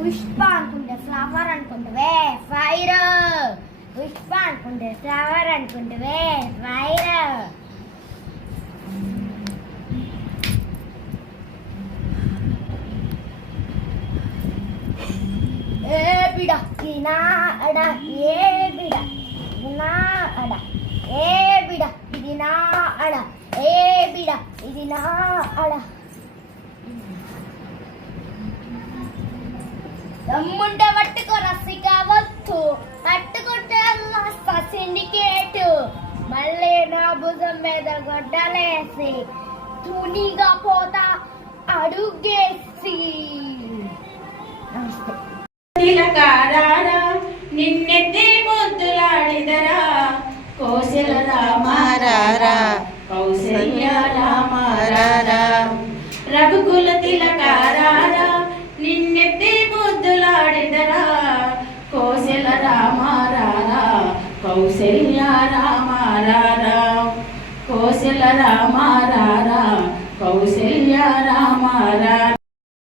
పుష్ప అనుకుంటే ఫ్లవర్ అనుకుంటే ఫైర్. పుష్ప అనుకుంటే ఫ్లవర్ అనుకుంటే ఫైర్. ఏ బిడ నా అడ ఏ బిడ నా అడ ఏ బిడ ఇది నా అడ ఏ బిడ ఇది నా అడ. దమ్ముంటే పట్టుకో రసి కావచ్చు, పట్టుకుంటే సిండికేట్. మళ్ళీ నా భుజం మీద గొడ్డలేసి తునిగా పోతా అడుగేసి. నమస్తే. నిన్నెత్తి ముద్దులాడిదరా కోశల రామారారా కౌసల్య రామారారా. రఘుకుల తిలకారారా నిన్నెత్తి ముద్దులాడిదరా కోశల రామారారా కౌసల్య రామారారా. కోశల రామారారా